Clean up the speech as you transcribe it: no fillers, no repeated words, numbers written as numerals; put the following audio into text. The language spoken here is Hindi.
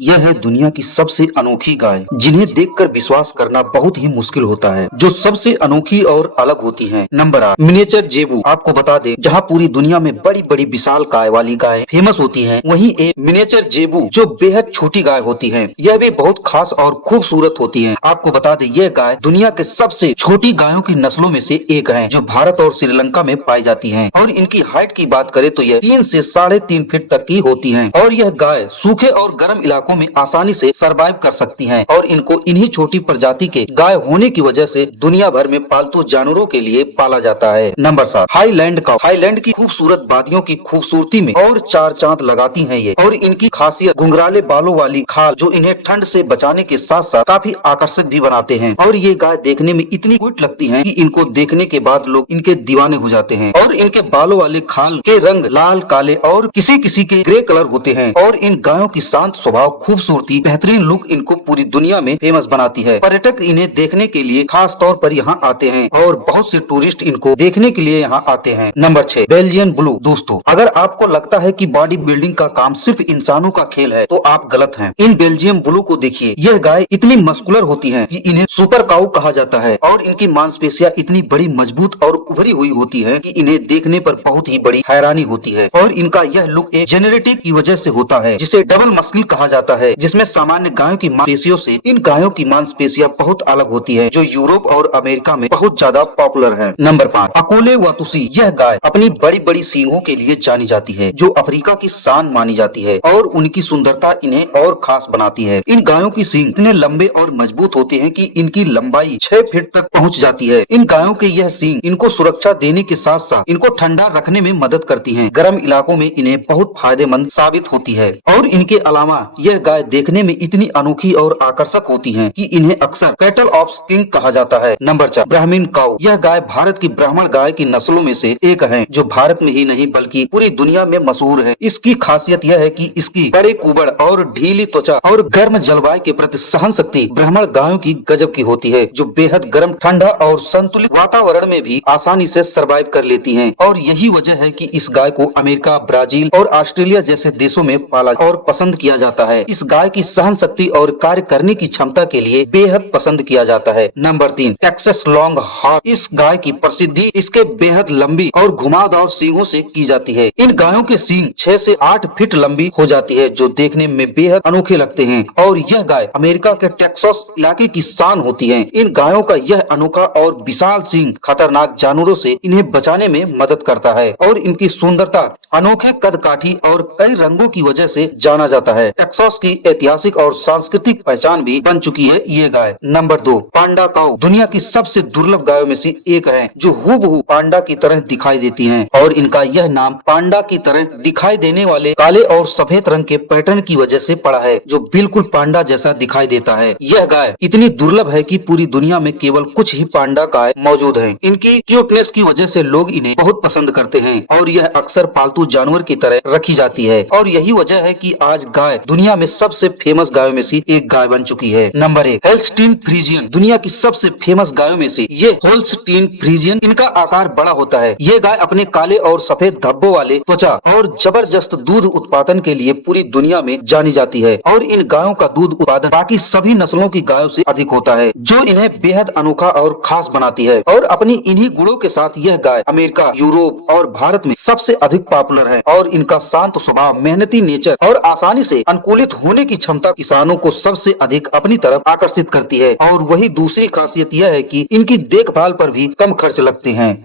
यह है दुनिया की सबसे अनोखी गाय जिन्हें देखकर विश्वास करना बहुत ही मुश्किल होता है, जो सबसे अनोखी और अलग होती हैं। नंबर 8, मिनिएचर जेबू। आपको बता दें, जहां पूरी दुनिया में बड़ी बड़ी विशाल काय वाली गाय फेमस होती हैं, वहीं एक मिनिएचर जेबू जो बेहद छोटी गाय होती है, यह भी बहुत खास और खूबसूरत होती है। आपको बता दें, यह गाय दुनिया के सबसे छोटी गायों की नस्लों में से एक है, जो भारत और श्रीलंका में पाई जाती है। और इनकी हाइट की बात करें तो यह 3 से 3.5 फीट तक की होती है। और यह गाय सूखे और गर्म इलाकों में आसानी से सरवाइव कर सकती हैं। और इनको इन्हीं छोटी प्रजाति के गाय होने की वजह से दुनिया भर में पालतू जानवरों के लिए पाला जाता है। नंबर 7, हाईलैंड काऊ। हाईलैंड की खूबसूरत वादियों की खूबसूरती में और चार चांद लगाती हैं ये। और इनकी खासियत घुंघराले बालों वाली खाल जो इन्हें ठंड से बचाने के साथ साथ काफी आकर्षक भी बनाते हैं। और ये गाय देखने में इतनी क्यूट लगती है कि इनको देखने के बाद लोग इनके दीवाने हो जाते हैं। और इनके बालों वाले खाल के रंग लाल, काले और किसी किसी के ग्रे कलर होते हैं। और इन गायों की शांत स्वभाव, खूबसूरती, बेहतरीन लुक इनको पूरी दुनिया में फेमस बनाती है। पर्यटक इन्हें देखने के लिए खास तौर पर यहाँ आते हैं और बहुत से टूरिस्ट इनको देखने के लिए यहाँ आते हैं। Number 6, Belgian blue. दोस्तों, अगर आपको लगता है कि बॉडी बिल्डिंग का काम सिर्फ इंसानों का खेल है, तो आप गलत हैं। इन बेल्जियम ब्लू को देखिए, यह गाय इतनी मस्कुलर होती है कि इन्हें सुपर काऊ कहा जाता है। और इनकी मांसपेशियां इतनी बड़ी, मजबूत और उभरी हुई होती है कि इन्हें देखने पर बहुत ही बड़ी हैरानी होती है। और इनका यह लुक एक जेनेटिक की वजह से होता है, जिसे डबल मस्किल कहा जाता है, जिसमें सामान्य गायों की मांसपेशियों से इन गायों की मांसपेशियां बहुत अलग होती है, जो यूरोप और अमेरिका में बहुत ज्यादा पॉपुलर है। नंबर 5, अकोले वातुसी। यह गाय अपनी बड़ी बड़ी सींगों के लिए जानी जाती है, जो अफ्रीका की शान मानी जाती है। और उनकी सुंदरता इन्हें और खास बनाती है। इन गायों की सींग इतने लंबे और मजबूत होते हैं कि इनकी लंबाई 6 फीट तक पहुंच जाती है। इन गायों के यह सींग इनको सुरक्षा देने के साथ साथ इनको ठंडा रखने में मदद करती हैं। गर्म इलाकों में इन्हें बहुत फायदेमंद साबित होती है। और इनके अलावा यह गाय देखने में इतनी अनोखी और आकर्षक होती हैं कि इन्हें अक्सर कैटल ऑफ किंग कहा जाता है। नंबर 4, ब्राह्मीण काऊ। यह गाय भारत की ब्राह्मण गाय की नस्लों में से एक है, जो भारत में ही नहीं बल्कि पूरी दुनिया में मशहूर है। इसकी खासियत यह है कि इसकी बड़े कुबड़ और ढीली त्वचा और गर्म जलवायु के प्रति सहन शक्ति ब्राह्मण गायों की गजब की होती है, जो बेहद गर्म, ठंडा और संतुलित वातावरण में भी आसानी से सरवाइव कर लेती हैं। और यही वजह है कि इस गाय को अमेरिका, ब्राजील और ऑस्ट्रेलिया जैसे देशों में पाला और पसंद किया जाता है। इस गाय की सहन शक्ति और कार्य करने की क्षमता के लिए बेहद पसंद किया जाता है। Number 3, Texas long horn. इस गाय की प्रसिद्धि इसके बेहद लंबी और घुमावदार सींगों से की जाती है। इन गायों के सींग 6 से 8 फीट लंबी हो जाती है, जो देखने में बेहद अनोखे लगते हैं। और यह गाय अमेरिका के टेक्सास इलाके की शान होती है। इन गायों का यह अनोखा और विशाल सींग खतरनाक जानवरों से इन्हें बचाने में मदद करता है। और इनकी सुंदरता, अनोखे कदकाठी और कई रंगों की वजह से जाना जाता है। टेक्सास की ऐतिहासिक और सांस्कृतिक पहचान भी बन चुकी है ये गाय। नंबर 2, पांडा काऊ। दुनिया की सबसे दुर्लभ गायों में से एक है, जो हूबहू पांडा की तरह दिखाई देती हैं। और इनका यह नाम पांडा की तरह दिखाई देने वाले काले और सफेद रंग के पैटर्न की वजह से पड़ा है, जो बिल्कुल पांडा जैसा दिखाई देता है। यह गाय इतनी दुर्लभ है कि पूरी दुनिया में केवल कुछ ही पांडा गाय मौजूद हैं। इनकी क्यूटनेस की वजह से लोग इन्हें बहुत पसंद करते हैं और यह अक्सर पालतू जानवर की तरह रखी जाती है। और यही वजह है कि आज गाय दुनिया में सबसे फेमस गायों में से एक गाय बन चुकी है। Number 1, Holstein Friesian. दुनिया की सबसे फेमस गायों में से ये होल्स्टीन फ्रीजियन। इनका आकार बड़ा होता है। ये गाय अपने काले और सफेद धब्बों वाले त्वचा और जबरदस्त दूध उत्पादन के लिए पूरी दुनिया में जानी जाती है। और इन गायों का दूध उत्पादन बाकी सभी नस्लों की गायों से अधिक होता है, जो इन्हें बेहद अनोखा और खास बनाती है। और अपनी इन्हीं गुणों के साथ यह गाय अमेरिका, यूरोप और भारत में सबसे अधिक पॉपुलर है। और इनका शांत स्वभाव, मेहनती नेचर और आसानी से अनुकूलित होने की क्षमता किसानों को सबसे अधिक अपनी तरफ आकर्षित करती है। और वही दूसरी खासियत यह है कि इनकी देखभाल पर भी कम खर्च लगते हैं।